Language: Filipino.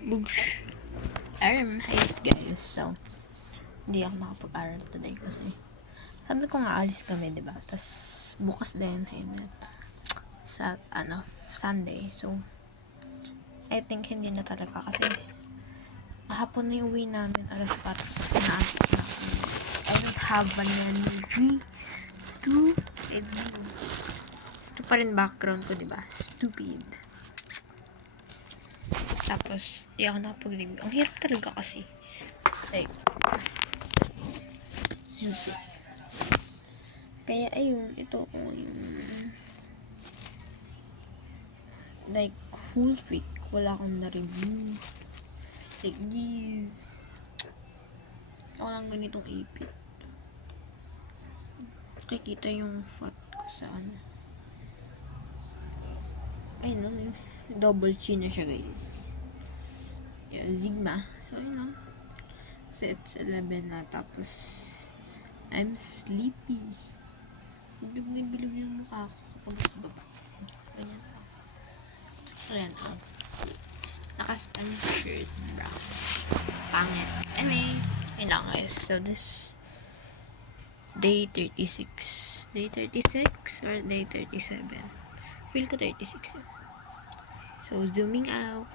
Boosh. Hi guys. So, hindi ako nakapag-aral today kasi sabi ko nga alis kami, diba? Tapos, bukas din, sa, Sunday. So, I think hindi na talaga kasi kahapon na yung uwi namin, alas 4. Tapos, inaasok na ako. I don't have an energy to review. Ito pa rin background ko, diba? Stupid. Tapos, di ako nakapag-review. Ang hirap talaga kasi. Like, stupid. Kaya, ayun, ito ko yung like, whole week, wala akong na-review. Like, this. Ako lang ganitong ipit. Nakikita yung fat ko sa ay no, double chin na siya guys. Yeah, Sigma. So, so it's 11 na, tapos I'm sleepy. Bilog yung mukha ko kapag baba. Ganyan pa. Ayan, naka-stand shirt, brown. Pangit. Anyway, yun lang guys. So, this day 36. Day 36 or day 37? Feel ko 36. So, zooming out.